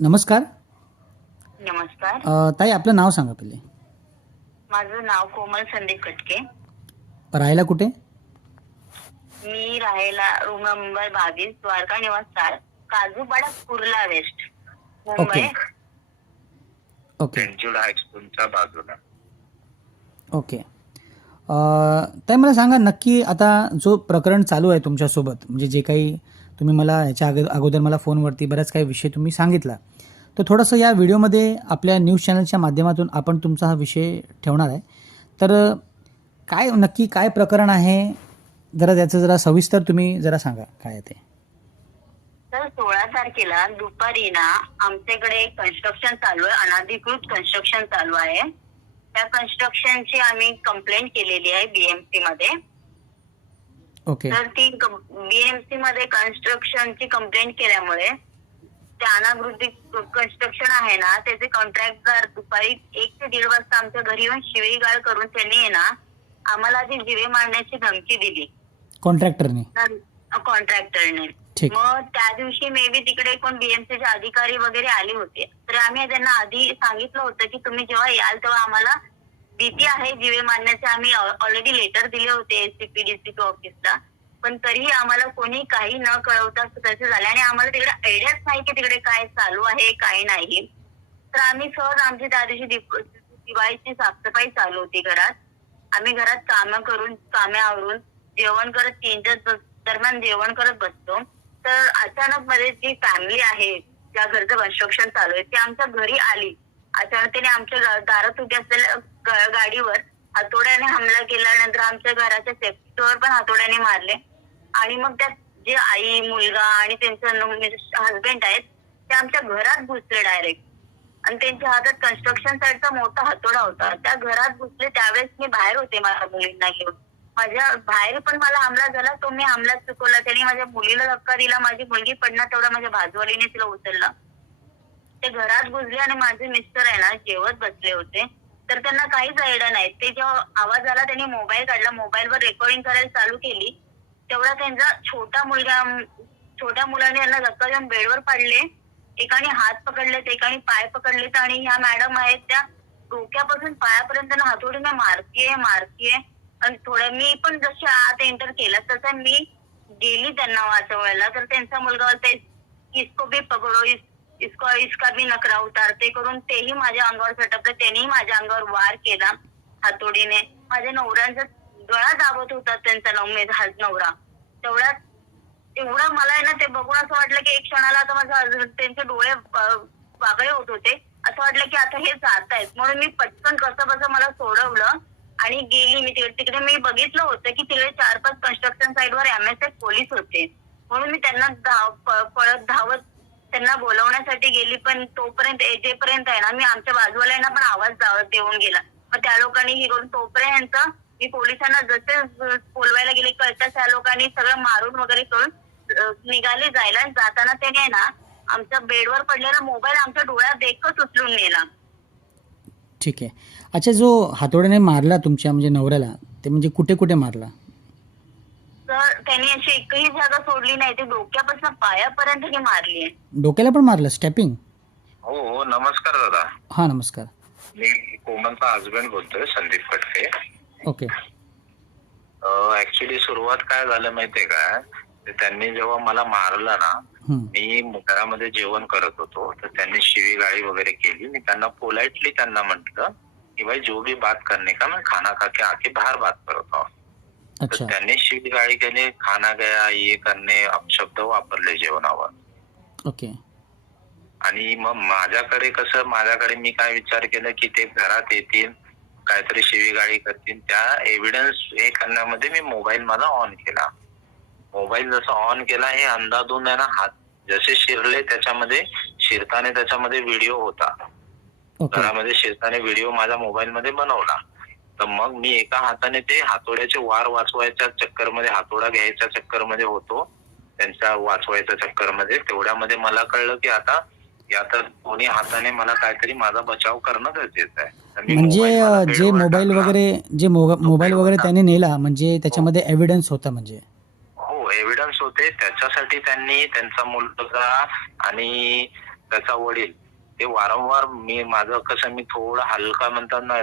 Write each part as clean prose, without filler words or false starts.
नमस्कार. नमस्कार. ताई आपलं नाव सांगा पहिले. माझं नाव कोमल संदीप कटके. राहायला कुठे? मी राहायला room number 22, Dwarka Niwas 4, Kajupada, Kurla west, okay. Mumbai. Okay. सेंच्युड हायस्कूलच्या बाजूला. ओके. ताई मला सांगा नक्की आता जो प्रकरण चालू आहे तुमच्यासोबत, म्हणजे जे काही तुम्ही मला ह्याच्या अगोदर मला फोनवरती बराच काही विषय तुम्ही सांगितला, तर थोडंसं या व्हिडिओमध्ये आपल्या न्यूज चॅनलच्या माध्यमातून आपण तुमचा हा विषय ठेवणार आहे. तर काय नक्की काय प्रकरण आहे, जरा त्याचं जरा सविस्तर तुम्ही जरा सांगा काय आहे ते. तर 16 तारखेला दुपारी ना आमच्याकडे कन्स्ट्रक्शन चालू आहे, अनधिकृत कन्स्ट्रक्शन चालू आहे. त्या कन्स्ट्रक्शनची आम्ही कंप्लेंट केलेली आहे बीएमसी मध्ये. ओके. तर ती बीएमसी मध्ये कन्स्ट्रक्शनची कंप्लेंट केल्यामुळे त्या अनागृहित कन्स्ट्रक्शन आहे ना त्याचे कॉन्ट्रॅक्टदार दुपारी 1 ते 1:30 वाजता आमच्या घरी येऊन शिवीगाळ करून त्यांनी ना आम्हाला ती जीवे मारण्याची धमकी दिली कॉन्ट्रॅक्टरने. कॉन्ट्रॅक्टरने. ठीक. मग त्या दिवशी मे बी तिकडे कोण बीएमसीचे अधिकारी वगैरे आले होते. तर आम्ही त्यांना आधी सांगितलं होतं की तुम्ही जेव्हा याल तेव्हा आम्हाला भीती आहे जीवे मारण्याचे. आम्ही ऑलरेडी लेटर दिले होते एससीपीडीसी ऑफिसला, पण तरीही आम्हाला कोणी काही न कळवता तसे झाले आणि आम्हाला तिकडे आयडियाच नाही की तिकडे काय चालू आहे काय नाही. तर आम्ही सहज आमची त्या दिवशी दिवाळीची साफसफाई चालू होती घरात. आम्ही घरात कामे आवरून जेवण करत 3च्या दरम्यान जेवण करत बसतो. तर अचानक मध्ये जी फॅमिली आहे ज्या घरचं कन्स्ट्रक्शन चालू आहे ती आमच्या घरी आली. अचानकपणे आमच्या दारात उभी असलेल्या गाडीवर हातोड्याने हमला केला. नंतर आमच्या घराच्या सेफ्टी डोअर पण हातोड्याने मारले आणि मग त्यात जे आई, मुलगा आणि त्यांचं हस्बंड आहेत ते आमच्या घरात घुसले डायरेक्ट. आणि त्यांच्या हातात कन्स्ट्रक्शन साईडचा मोठा हातोडा होता. त्या घरात घुसले त्यावेळेस मी बाहेर होते माझ्या मुलींना घेऊन. माझ्या बाहेर पण मला हमला झाला, तो मी हमला चुकवला. त्यांनी माझ्या मुलीला धक्का दिला, माझी मुलगी पडणार तेवढा माझ्या बाजूवालीने तिला उचलला. ते घरात घुसले आणि माझे मिस्टर आहे ना जेवत बसले होते. तर त्यांना काहीच आयडिया नाही. ते जेव्हा आवाज आला त्यांनी मोबाईल काढला, मोबाईलवर रेकॉर्डिंग करायला चालू केली. तेवढा त्यांचा छोट्या मुलाने त्यांना धक्का देऊन बेडवर पाडले. एकाने हात पकडलेत, एकाने पाय पकडलेत आणि ह्या मॅडम आहेत त्या डोक्यापासून पायापर्यंत हातोडीने मारतीये. आणि थोड्या मी पण जशी आत एंटर केला तसं मी गेली त्यांना वाचवायला. तर त्यांचा मुलगा होता इसको भी पकडो, इसका भी नखरा उतार, ते करून तेही माझ्या अंगावर सटकले. त्यांनी माझ्या अंगावर वार केला हातोडीने. माझ्या नवऱ्यांचा गळा दाबत होता त्यांचा नवरा. एवढं मला आहे ना ते बघून असं वाटलं की एक क्षणाला आता माझं त्यांचे डोळे वागळे होत होते. असं वाटलं की आता हे जात आहेत. म्हणून मी पटकन कसं बसं मला सोडवलं आणि गेली. मी तिकडे मी बघितलं होतं की तिकडे 4-5 कन्स्ट्रक्शन साईडवर एमएसएफ पोलीस होते. म्हणून मी त्यांना पळत धावत त्यांना बोलवण्यासाठी गेली. पण तोपर्यंत येजेपर्यंत आहे ना मी आमच्या बाजूवाल्यांना पण आवाज देऊन गेला. मग त्या लोकांनी हे करून तोपर्यंत मी पोलिसांना जसे बोलवायला गेले कळताच त्या लोकांनी सगळं मारून वगैरे करून निघाले जायला. जाताना त्याने ना आमच्या बेडवर पडलेला मोबाईल आमच्या डोळ्यात देखत उचलून नेला. ठीक आहे. अच्छा, जो हातोड्याने मारला तुमच्या म्हणजे नवऱ्याला, ते म्हणजे कुठे कुठे मारला? तर त्यांनी अशी एकही जागा सोडली नाही. ते डोक्यापासून पायापर्यंत ही मारली आहे. डोक्याला पण मारलं? स्टॅपिंग? हो, नमस्कार दादा. हा नमस्कार. मी कोमलचा हसबंड बोलतोय, संदीप कटके. ओके. ऍक्च्युली सुरुवात काय झालं माहितीये का, त्यांनी जेव्हा मला मारलं ना, मी घरामध्ये जेवण करत होतो, तर त्यांनी शिवीगाळी वगैरे केली. मी त्यांना पोलाइटली त्यांना म्हटलं की भाई जो भी बात करने का मैं खाना खा के आके बाहर बात करत आहोत. तर त्यांनी शिवीगाळी केली, खाना गया ये करणे अपशब्द वापरले जेवणावर. ओके. आणि मग माझ्याकडे मी काय विचार केला की ते घरात येतील, काहीतरी शिवीगाळी करतील. त्या एव्हिडन्स हे करण्यामध्ये मी मोबाईल माझा ऑन केला. मोबाईल जसा ऑन केला, हे अंदाधून आहे ना हात जसे शिरले त्याच्यामध्ये शिरताना त्याच्यामध्ये व्हिडिओ होता. घरामध्ये शिरताना व्हिडिओ माझ्या मोबाईल मध्ये बनवला. तर मग मी एका हाताने ते हातोड्याचे वार वाचवायच्या चक्करमध्ये, हातोडा घ्यायच्या चक्करमध्ये होतो, त्यांच्या वाचवायच्या चक्करमध्ये. तेवढ्यामध्ये मला कळलं की आता या तर दोन्ही हाताने मला काहीतरी माझा बचाव करणं गरजेचं आहे. म्हणजे जे मोबाईल वगैरे त्याने नेला म्हणजे त्याच्यामध्ये एव्हिडन्स होता? म्हणजे हो, एव्हिडन्स होते. त्याच्यासाठी त्यांनी त्यांचा मुलगा आणि त्याचा वडील ते वारंवार माझं कसं मी थोडं हलका म्हणतात ना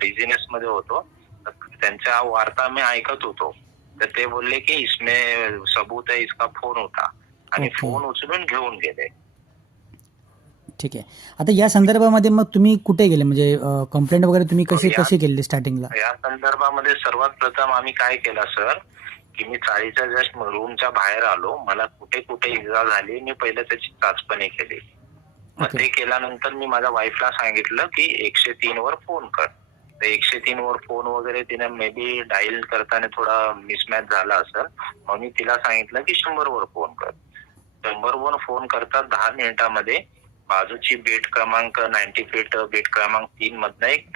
डिझिनेस मध्ये होतो, तर त्यांच्या वार्ता मी ऐकत होतो. तर ते बोलले की इसमें सबूत है, इसका फोन उठा, आणि ओके. फोन उचलून घेऊन गेले. ठीक आहे. आता या संदर्भामध्ये मग तुम्ही कुठे गेले, म्हणजे कंप्लेंट वगैरे तुम्ही कशी या- कशी केली स्टार्टिंगला? या संदर्भामध्ये सर्वात प्रथम आम्ही काय केलं सर, की मी चाळीच्या जस्ट रूमच्या बाहेर आलो. मला कुठे कुठे इजा झाली मी पहिलं त्याची चाचपणी केली. मग ओके. ते केल्यानंतर मी माझ्या वाईफला सांगितलं की 103 वर फोन कर. तर 103 वर फोन वगैरे तिने मे बी डायल करताना थोडा मिसमॅच झाला असेल. मग मी तिला सांगितलं की 100 वर फोन कर. 100 वर फोन करता 10 मिनिटामध्ये बाजूची बेट क्रमांक 90 फीट बेट क्रमांक 3 मधनं एक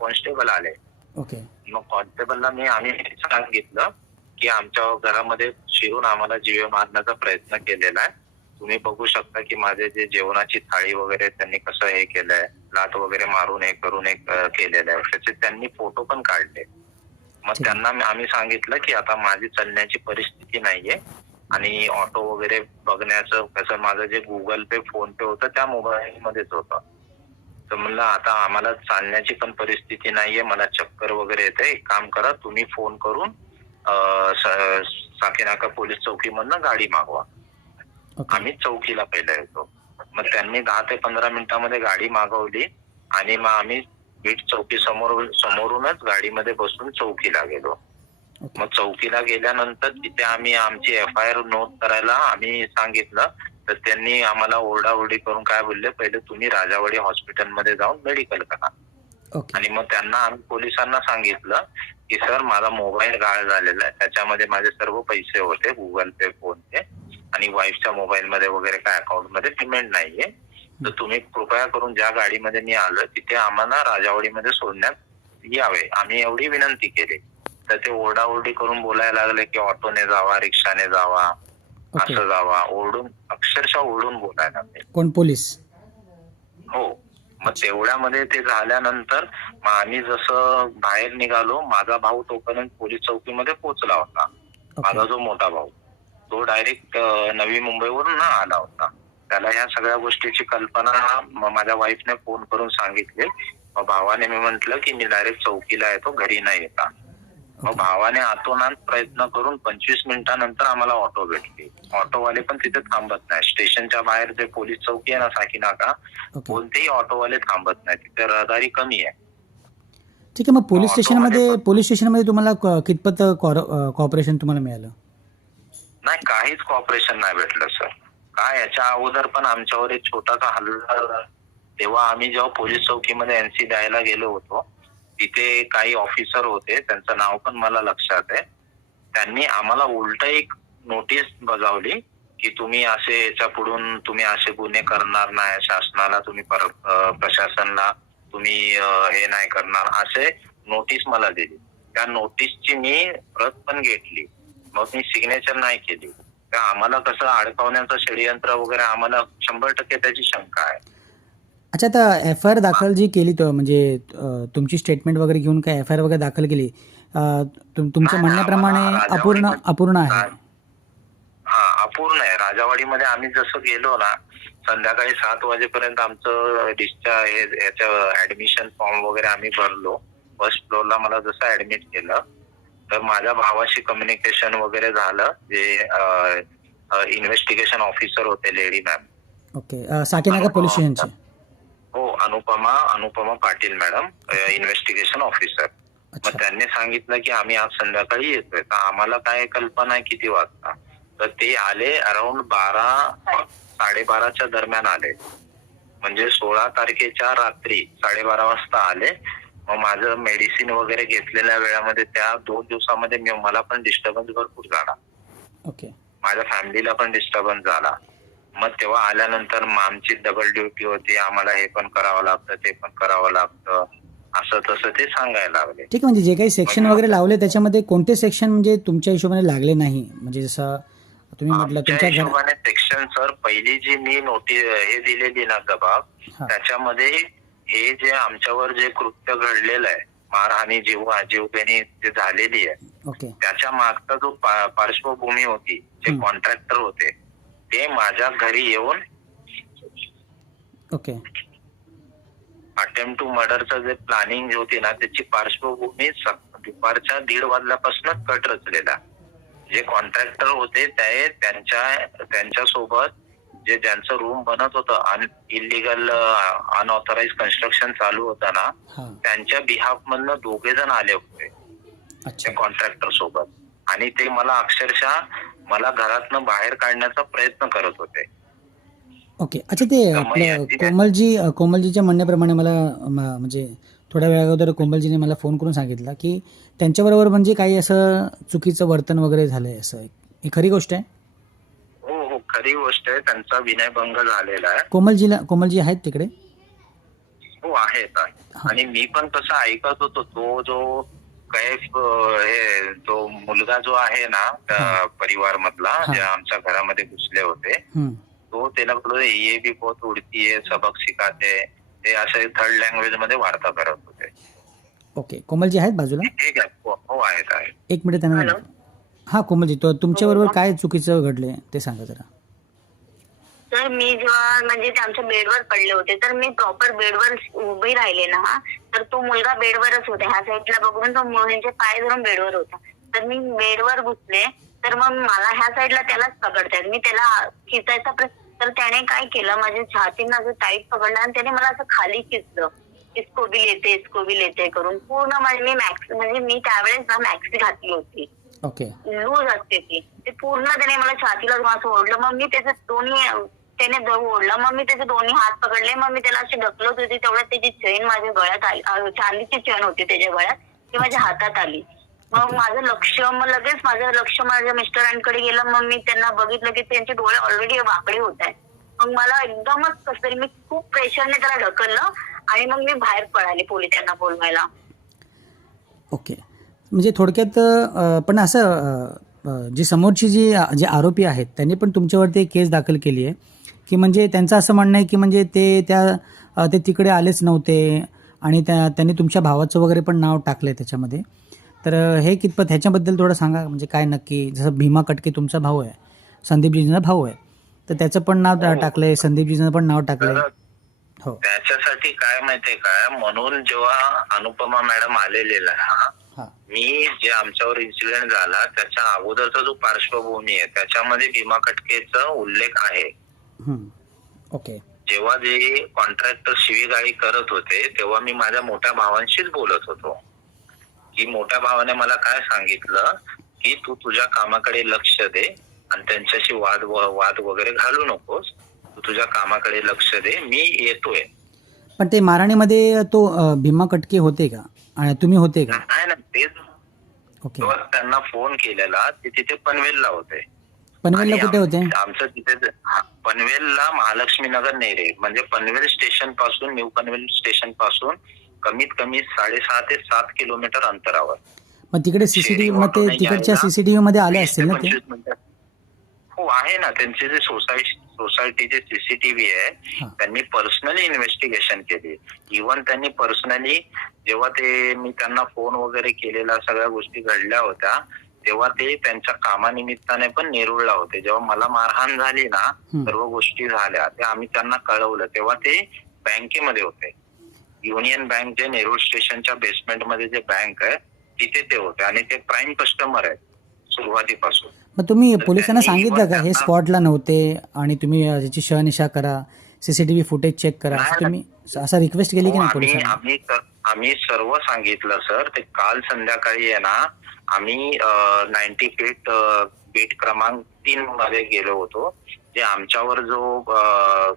कॉन्स्टेबल आले. ओके. मग कॉन्स्टेबलला आम्ही सांगितलं की आमच्या घरामध्ये शिरून आम्हाला जीवे मारण्याचा प्रयत्न केलेला आहे. तुम्ही बघू शकता की माझे जे जेवणाची थाळी वगैरे त्यांनी कसं हे केलंय, लात वगैरे मारून हे करून एक केलेलं आहे. त्याचे त्यांनी फोटो पण काढले. मग ठीक. त्यांना आम्ही सांगितलं की आता माझी चालण्याची परिस्थिती नाहीये आणि ऑटो वगैरे बघण्याचं कसं, माझं जे गुगल पे फोन पे होतं त्या मोबाईल मध्येच होतं. तर म्हणलं आता आम्हाला चालण्याची पण परिस्थिती नाहीये, मला चक्कर वगैरे येते. एक काम करा, तुम्ही फोन करून साकीनाका पोलीस चौकीमधनं गाडी मागवा. ओके. आम्ही चौकीला पहिला येतो. मग त्यांनी 10 ते 15 मिनिटांमध्ये गाडी मागवली आणि मग आम्ही बीट चौकी समोरूनच गाडीमध्ये बसून चौकीला गेलो. ओके. मग चौकीला गेल्यानंतर तिथे आम्ही आमची FIR नोंद करायला आम्ही सांगितलं. तर त्यांनी आम्हाला ओरडाओरडी करून काय बोलले, पहिले तुम्ही राजावाडी हॉस्पिटलमध्ये जाऊन मेडिकल करा. ओके. आणि मग त्यांना आम्ही पोलिसांना सांगितलं की सर माझा मोबाईल गाळ झालेला आहे, त्याच्यामध्ये माझे सर्व पैसे होते गुगल पे फोन पे, आणि वाईफच्या मोबाईल मध्ये वगैरे काय अकाउंट मध्ये पेमेंट नाहीये. तर तुम्ही कृपया करून ज्या गाडीमध्ये मी आलो तिथे आम्हाला राजावाडीमध्ये सोडण्यात यावे, आम्ही एवढी विनंती केली. तर ते ओरडाओरडी करून बोलायला लागले की ऑटोने जावा, रिक्षाने जावा, ओके. असं जावा, ओरडून अक्षरशः ओरडून बोलायला लागले. कोण, पोलीस? हो. मग तेवढ्यामध्ये ते झाल्यानंतर मग आम्ही जसं बाहेर निघालो, माझा भाऊ तोपर्यंत पोलीस चौकीमध्ये पोहोचला होता. ओके. माझा जो मोठा भाऊ तो डायरेक्ट नवी मुंबईवरून आला होता. त्याला ह्या सगळ्या गोष्टीची कल्पना माझ्या वाईफने फोन करून सांगितली. मग भावाने मी म्हंटल की मी डायरेक्ट चौकीला येतो, घरी नाही येता. मग भावाने आतोनात प्रयत्न करून 25 मिनिटानंतर आम्हाला ऑटो भेटली. ऑटोवाले पण तिथे थांबत नाही. स्टेशनच्या बाहेर जे पोलीस चौकी आहे ना साकीनाका, ओके. कोणतेही ऑटोवाले थांबत नाही, तिथे रहदारी कमी आहे. ठीक आहे. मग पोलीस ऑटोमध्ये स्टेशनमध्ये तुम्हाला कितपत कॉपरेशन तुम्हाला मिळालं? नाही, काहीच कॉपरेशन नाही भेटलं सर. काय याच्या अगोदर पण आमच्यावर एक छोटासा हल्ला झाला. तेव्हा आम्ही जेव्हा पोलीस चौकीमध्ये NC द्यायला गेलो होतो, तिथे काही ऑफिसर होते, त्यांचं नाव पण मला लक्षात आहे. त्यांनी आम्हाला उलट एक नोटीस बजावली की तुम्ही असे याच्या पुढून तुम्ही असे गुन्हे करणार नाही, शासनाला तुम्ही प्रशासनाला तुम्ही हे नाही करणार, असे नोटीस मला दिली. त्या नोटीसची मी प्रत पण घेतली. मग मी सिग्नेचर नाही केली. तर आम्हाला कसं अडकवण्याचं षडयंत्र वगैरे आम्हाला 100% त्याची शंका आहे. अच्छा, आता FIR दाखल जी केली तर म्हणजे तुमची स्टेटमेंट वगैरे घेऊन काय FIR वगैरे दाखल केली, तुमच्या नाही, म्हणण्याप्रमाणे आम्हाला अपूर्ण आहे? हा, अपूर्ण आहे. राजावाडीमध्ये आम्ही जसं गेलो ना, संध्याकाळी 7 वाजेपर्यंत आमचं डिस्चार्ज याचं ऍडमिशन फॉर्म वगैरे आम्ही भरलो. फर्स्ट फ्लोअरला मला जसं ऍडमिट केलं, तर माझ्या भावाशी कम्युनिकेशन वगैरे झालं. जे इन्व्हेस्टिगेशन ऑफिसर होते, lady ma'am. Okay. Sakinaka police स्टेशनचे? हो, Anupama Patil madam, investigation officer. अच्छा. मग त्यांनी सांगितलं की आम्ही आज संध्याकाळी येतोय. तर आम्हाला काय कल्पना आहे किती वाजता, तर ते आले अराउंड 12-12:30च्या दरम्यान आले. म्हणजे 16 तारखेच्या रात्री 12:30 वाजता आले. मग माझं मेडिसिन वगैरे घेतलेल्या वेळामध्ये त्या 2 दिवसामध्ये मला पण डिस्टर्बन्स भरपूर झाला. ओके. माझ्या फॅमिलीला पण डिस्टर्बन्स झाला. मग तेव्हा आल्यानंतर मग आमची डबल ड्युटी होती, आम्हाला हे पण करावं लागतं, ते पण करावं लागतं, असं तसं ते सांगायला लागले. ठीक आहे. म्हणजे जे काही सेक्शन वगैरे लावले त्याच्यामध्ये कोणते सेक्शन म्हणजे तुमच्या हिशोबाने लागले नाही? म्हणजे जसं तुम्ही म्हटलं तुमच्या हिशोबाने सेक्शन सर, पहिली जी मी नोटीस हे दिलेली ना जबाब, त्याच्यामध्ये हे जे आमच्यावर जे कृत्य घडलेलं आहे, मारहाणी जीवघेणी जे झालेली आहे, ओके, त्याच्या मागचा जो पार्श्वभूमी होती, जे कॉन्ट्रॅक्टर होते ते माझ्या घरी येऊन ओके. अटेम्प्ट टू मर्डरचं जे प्लॅनिंग होती ना त्याची पार्श्वभूमी दुपारच्या 1:30 वाजल्यापासूनच कट रचलेला. जे कॉन्ट्रॅक्टर होते त्यांच्या सोबत जे ज्यांचं रूम बनत होतं आणि इलिगल अनऑथराइज कन्स्ट्रक्शन चालू होतं ना हां. त्यांच्या बिहाफ मधनं 2 जण आले होते अच्छा. त्या कॉन्ट्रॅक्टर सोबत. आणि ते मला अक्षरशः मला घरातनं बाहेर काढण्याचा प्रयत्न करत होते. ओके. अच्छा, ते तर मग आपलं याची- कोमलजीच्या म्हणण्याप्रमाणे मला म्हणजे थोड्या वेळा अगोदर कोमलजीने मला फोन करून सांगितलं की त्यांच्याबरोबर म्हणजे काही असं चुकीचं वर्तन वगैरे झालंय, असं ही खरी गोष्ट आहे? हो, खरी गोष्ट आहे. त्यांचा विनयभंग झालेला आहे. कोमलजी आहेत तिकडे? हो, आहेत. आणि मी पण तसं ऐकत होतो. तो जो कैफ तो मुलगा जो आहे ना परिवार मधला जे आमच्या घरामध्ये घुसले होते तो त्याला बोलतो ये भी बहुत उडती है, सबक सिखाते, ते असे थर्ड लँग्वेज मध्ये वार्ता करत होते. ओके. कोमलजी आहेत बाजूला? ठीक आहे. हो, आहेत. एक मिनिट त्यांना. हॅलो. हा कोमलजी, तो तुमच्याबरोबर काय चुकीचं घडलंय ते सांगा जरा. तर मी जेव्हा म्हणजे ते आमच्या बेडवर पडले होते तर मी प्रॉपर बेडवर उभी राहिले ना, तर तो मुलगा बेडवरच होता. ह्या साईडला बघून तो मुलींचे पाय धरून बेडवर होता. तर मी बेडवर घुसले तर मग मला ह्या साईडला त्यालाच पकडतात. मी त्याला खिचायचा तर त्याने काय केलं, माझ्या छातीनं असं टाईट पकडलं आणि त्याने मला असं खाली खिचलं. इसको भी लेते करून पूर्ण म्हणजे मी त्यावेळेस ना मॅक्सी घातली होती. ओके. लूज असते ती. ते पूर्ण त्याने मला छातीला असं ओढलं. मग मी त्याने ओढलं. मग मी त्याचे दोन्ही हात पकडले. मग मी त्याला अशी ढकलत होती तेवढ्यात त्याची चेन माझ्या गळ्यात आली. चांदीची चेन होती त्याच्या गळ्यात, ती माझ्या हातात आली. मग लगेच माझं लक्ष माझ्या मिस्टरांकडे गेलं. मग मी त्यांना बघितलं की त्यांचे डोळे ऑलरेडी वाकडे होत आहेत. मग मला एकदमच कसं तरी मी खूप प्रेशरने त्याला ढकललं आणि मग मी बाहेर पळाले पोलिसांना बोलवायला. ओके. म्हणजे थोडक्यात पण असं जी समोरची जे आरोपी आहेत त्यांनी पण तुमच्यावरती एक केस दाखल केली आहे की म्हणजे त्यांचं असं म्हणणं आहे की म्हणजे ते तिकडे आलेच नव्हते आणि त्यांनी तुमच्या भावाचं वगैरे पण नाव टाकलं आहे त्याच्यामध्ये. तर हे कितपत, ह्याच्याबद्दल थोडं सांगा. म्हणजे काय नक्की, जसं भीमा कटके तुमचा भाऊ आहे, संदीपजींचा भाऊ आहे, तर त्याचं पण नाव टाकलंय, संदीपजींचं पण नाव टाकलंय. हो. त्याच्यासाठी काय माहितीये का, म्हणून जेव्हा अनुपमा मॅडम आलेला मी जे आमच्यावर इन्सिडेंट झाला त्याच्या अगोदरचा जो पार्श्वभूमी आहे त्याच्यामध्ये भीमा कटकेचा उल्लेख आहे. ओके. जेव्हा जे कॉन्ट्रॅक्टर शिवीगाळी करत होते तेव्हा मी माझ्या मोठ्या भावांशीच बोलत होतो की मोठ्या भावाने मला काय सांगितलं की तू तुझ्या कामाकडे लक्ष दे आणि त्यांच्याशी वाद वगैरे घालू नकोस, तू तुझ्या कामाकडे लक्ष दे, मी येतोय. पण ते माराणीमध्ये तो भीमा कटके होते का आणि तुम्ही होते का? नाही ना, तेच. ओके. त्यांना फोन केलेला ते तिथे पनवेलला होते. पनवेलला कुठे होते? आमचं तिथे पनवेलला महालक्ष्मी नगर नेरे, म्हणजे पनवेल स्टेशन पासून, न्यू पनवेल स्टेशन पासून कमीत कमी 6.5 ते 7 किलोमीटर अंतरावर. मग तिकडे सीसीटीव्ही मध्ये, तिकडच्या सीसीटीव्ही मध्ये आले असतील ना ते? हो, आहे ना. त्यांचे जे सोसायटीचे सीसीटीव्ही आहे त्यांनी पर्सनली इन्व्हेस्टिगेशन केली. इव्हन त्यांनी पर्सनली जेव्हा मी त्यांना फोन वगैरे केलेला, सगळ्या गोष्टी घडल्या होत्या तेव्हा ते त्यांच्या कामानिमित्ताने पण नेरुळला होते. जेव्हा मला मारहाण झाली ना, सर्व गोष्टी झाल्या, ते आम्ही त्यांना कळवलं तेव्हा ते बँकेमध्ये होते. युनियन बँक जे नेरूळ स्टेशनच्या बेसमेंट मध्ये जे बँक आहे तिथे ते होते आणि ते प्राईम कस्टमर आहेत सुरुवातीपासून. मग तुम्ही पोलिसांना सांगितलं का हे स्पॉटला नव्हते आणि तुम्ही याची शहानिशा करा, सीसीटीव्ही फुटेज चेक करा, तुम्ही असं रिक्वेस्ट केली की नाही पोलिसांना? आम्ही सर्व सांगितलं सर. ते काल संध्याकाळी आहे ना आम्ही 90 फीट बीट क्रमांक 3 मध्ये गेलो होतो. जे आमच्यावर जो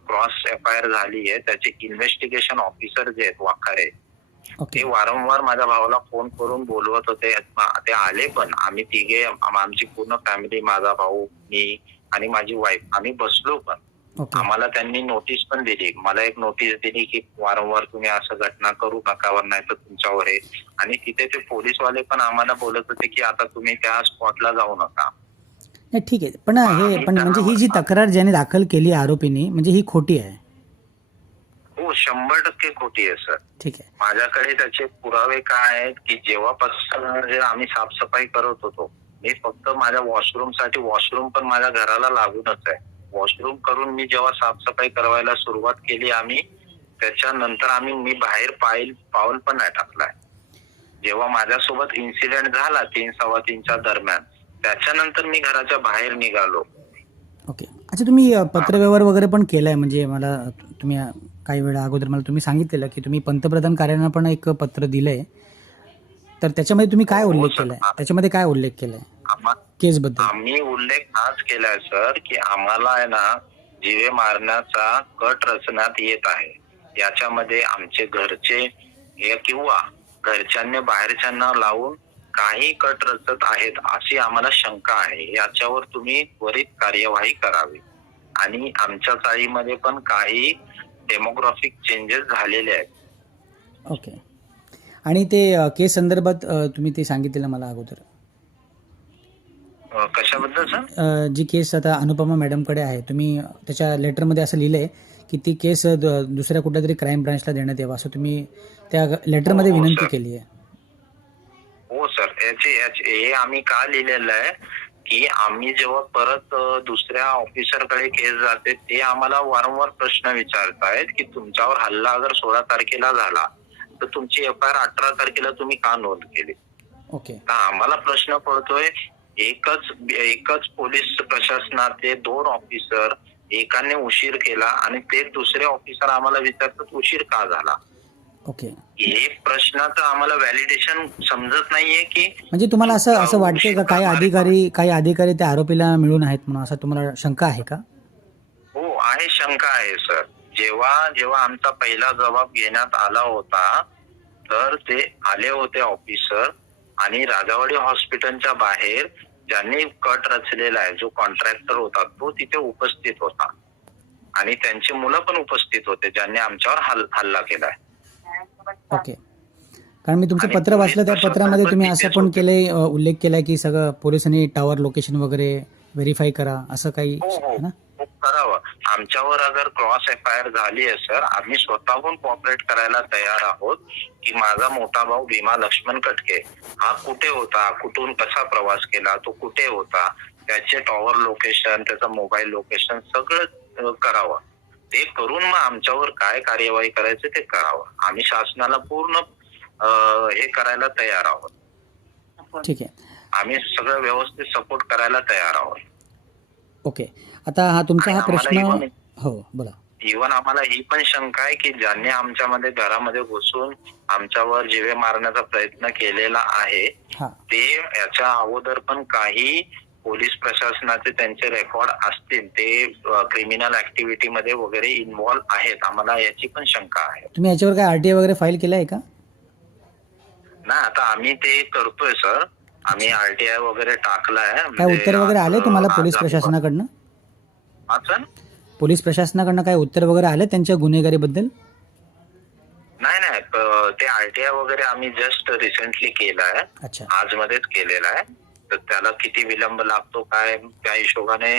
क्रॉस FIR झाली आहे त्याचे इन्व्हेस्टिगेशन ऑफिसर जे आहेत वाखारे, ते वारंवार माझ्या भावाला फोन करून बोलवत होते. ते आले पण. आम्ही तिघे, आमची पूर्ण फॅमिली, माझा भाऊ, मी आणि माझी वाईफ, आम्ही बसलो पण. आम्हाला त्यांनी नोटीस पण दिली. मला एक नोटीस दिली की वारंवार तुम्ही असं घटना करू नका, नाही तर तुमच्यावर आहे. आणि तिथे ते पोलीसवाले पण आम्हाला बोलत होते की आता तुम्ही त्या स्पॉटला जाऊ नका. नाही, ठीक आहे. पण म्हणजे ही जी तक्रार ज्याने दाखल केली आरोपींनी, म्हणजे ही खोटी आहे? हो, 100% खोटी आहे सर. ठीक आहे. माझ्याकडे त्याचे पुरावे काय आहेत की जेव्हापासून जे आम्ही साफसफाई करत होतो, मी फक्त माझ्या वॉशरूम पण माझ्या घराला लागूनच आहे. वॉशरूम करून मी जेव्हा साफसफाई करायला सुरुवात केली आम्ही, त्याच्यानंतर मी बाहेर पाऊल पण नाही टाकलाय. जेव्हा माझ्यासोबत इन्सिडेंट झाला 3-3:15च्या दरम्यान, त्याच्यानंतर मी घराच्या बाहेर निघालो. ओके. अच्छा, तुम्ही पत्रव्यवहार वगैरे पण केलाय, म्हणजे मला तुम्ही काही वेळा अगोदर मला तुम्ही सांगितलेलं की तुम्ही पंतप्रधान कार्यालयानं पण एक पत्र दिलंय, तर त्याच्यामध्ये तुम्ही काय हो, उल्लेख सर. केलाय? त्याच्यामध्ये काय उल्लेख केलाय केसबद्दल? आम्ही उल्लेख हाच केलाय सर की आम्हाला आहे ना जीवे मारण्याचा कट रचण्यात येत आहे. याच्यामध्ये आमचे घरचे किंवा घरच्यांनी बाहेरच्यांना लावून काही कट रचत आहेत अशी आम्हाला शंका आहे. याच्यावर तुम्ही त्वरित कार्यवाही करावी. आणि आमच्या चाळीमध्ये पण काही डेमोग्राफिक चेंजेस झालेले आहेत. ओके. आणि ते केस संदर्भात तुम्ही ते सांगितलेलं मला अगोदर, कशाबद्दल सर? जी केस आता अनुपमा मॅडमकडे आहे, तुम्ही त्याच्या लेटरमध्ये असं लिहिलंय की ती केस दुसऱ्या कुठल्या तरी क्राईम ब्रांचला देण्यात यावं, असं तुम्ही त्या लेटरमध्ये हो, विनंती सर. केली आहे. हो सर, हे आम्ही का लिहिलेलं आहे की आम्ही जेव्हा परत दुसऱ्या ऑफिसरकडे केस जाते ते आम्हाला वारंवार प्रश्न विचारतायत की तुमच्यावर हल्ला अगर 16 तारखेला झाला तर तुमची FIR 18 तारखेला तुम्ही का नोंद केली? ओके. तर आम्हाला प्रश्न पडतोय, एकच पोलीस प्रशासनाचे 2 ऑफिसर, एकाने उशीर केला आणि ते दुसरे ऑफिसर आम्हाला विचारतात उशीर का झाला? ओके. हे प्रश्नाचं आम्हाला व्हॅलिडेशन समजत नाहीये की म्हणजे तुम्हाला असं वाटतंय का काही अधिकारी त्या आरोपीला मिळून आहेत म्हणून, असं तुम्हाला शंका आहे का? हो आहे, शंका आहे सर. जेव्हा आमचा पहिला जबाब घेण्यात आला होता तर ते आले होते ऑफिसर आणि राजावाडी हॉस्पिटलच्या बाहेर ज्यांनी कट रचलेला आहे, जो कॉन्ट्रॅक्टर होता तो तिथे उपस्थित होता आणि त्यांची मुलं पण उपस्थित होते ज्यांनी आमच्यावर हल्ला केलाय. ओके. कारण मी तुमचं पत्र वाचलं, त्या पत्रामध्ये तुम्ही असं पण केलंय, उल्लेख केलाय की सगळं पोलिसांनी टॉवर लोकेशन वगैरे व्हेरीफाय करा, असं काही आहे ना? हो करावं. आमच्यावर अगर क्रॉस FIR झाली आहे सर, आम्ही स्वतःहून कॉपरेट करायला तयार आहोत की माझा मोठा भाऊ भीमा लक्ष्मण कटके हा कुठे होता, कुठून कसा प्रवास केला, तो कुठे होता, त्याचे टॉवर लोकेशन, त्याचं मोबाईल लोकेशन सगळं करावं. ते करून मग आमच्यावर काय कार्यवाही करायचं ते करावं. आम्ही शासनाला पूर्ण हे करायला तयार आहोत. ठीक आहे. आम्ही सगळं व्यवस्थित सपोर्ट करायला तयार आहोत. ओके. आता हा तुमचा हा प्रश्न, हो बोला. इव्हन आम्हाला ही पण शंका आहे की ज्यांनी आमच्यामध्ये घरामध्ये घुसून आमच्यावर जीवे मारण्याचा प्रयत्न केलेला आहे ते याच्या अगोदर पण काही पोलीस प्रशासनाचे त्यांचे रेकॉर्ड असतील, ते क्रिमिनल ऍक्टिव्हिटी मध्ये वगैरे इन्व्हॉल्व आहेत. आम्हाला याची पण शंका आहे. तुम्ही याच्यावर काय RTI वगैरे फाईल केलाय का? नाही, आता आम्ही ते करतोय सर. आम्ही RTI वगैरे टाकलाय. काय उत्तर वगैरे आले तुम्हाला पोलीस प्रशासनाकडनं? पोलीस प्रशासनाकडनं काय उत्तर वगैरे आले त्यांच्या गुन्हेगारीबद्दल? नाही, ते RTI वगैरे आम्ही जस्ट रिसेंटली केलाय. अच्छा. आज मध्येच केलेला आहे. तर त्याला किती विलंब लागतो काय त्या हिशोबाने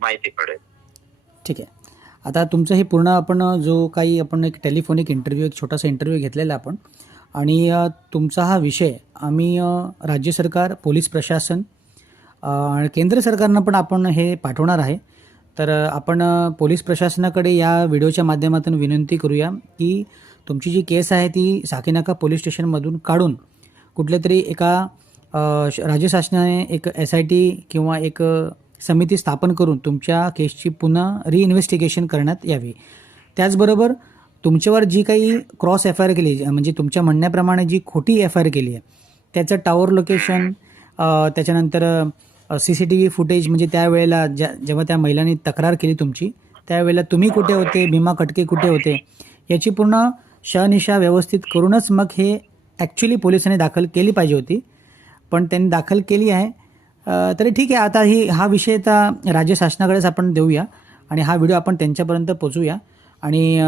माहिती पडेल. ठीक आहे. आता तुमचं हे पूर्ण आपण एक टेलिफोनिक इंटरव्ह्यू, एक छोटासा इंटरव्ह्यू घेतलेला आपण, आणि तुमचा हा विषय आम्ही राज्य सरकार, पोलीस प्रशासन आणि केंद्र सरकारनं पण आपण हे पाठवणार आहे. तर आपण पोलीस प्रशासनाकडे या व्हिडिओच्या माध्यमातून विनंती करूया की तुमची जी केस आहे ती साकीनाका पोलीस स्टेशनमधून काढून कुठल्या तरी एका राज्य शासनाने एक SIT किंवा एक समिती स्थापन करून तुमच्या केसची पुन्हा रिइन्व्हेस्टिगेशन करण्यात यावी. त्याचबरोबर तुमच्यावर जी काही क्रॉस FIR केली, म्हणजे तुमच्या म्हणण्याप्रमाणे जी खोटी FIR केली आहे त्याचं टॉवर लोकेशन, त्याच्यानंतर CCTV फुटेज, म्हणजे त्यावेळेला जेव्हा त्या महिलांनी तक्रार केली तुमची त्यावेळेला तुम्ही कुठे होते, भीमा कटके कुठे होते, याची पूर्ण शहानिशा व्यवस्थित करूनच मग हे ॲक्च्युली पोलिसांनी दाखल केली पाहिजे होती, पण त्यांनी दाखल केली आहे. तरी ठीक आहे. आता हा विषय आता राज्य शासनाकडेच आपण देऊया आणि हा व्हिडिओ आपण त्यांच्यापर्यंत पोचवूया आणि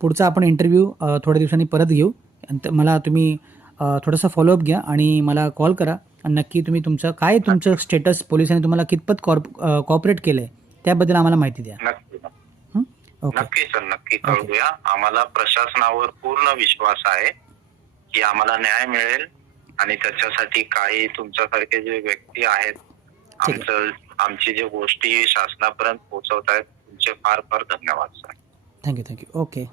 पुढचा आपण इंटरव्ह्यू थोड्या दिवसांनी परत घेऊ. मला तुम्ही थोडंसं फॉलोअप घ्या आणि मला कॉल करा आणि नक्की तुम्ही तुमचं स्टेटस, पोलिसांनी तुम्हाला कितपत कॉपरेट केलं आहे त्याबद्दल आम्हाला माहिती द्या. नक्की सर, नक्की कळूया. आम्हाला प्रशासनावर पूर्ण विश्वास आहे की आम्हाला न्याय मिळेल आणि त्याच्यासाठी काही तुमच्यासारखे जे व्यक्ती आहेत, आमचं आमची जे गोष्टी शासनापर्यंत पोहोचवत आहेत तुमचे फार फार धन्यवाद सर. थँक्यू. ओके.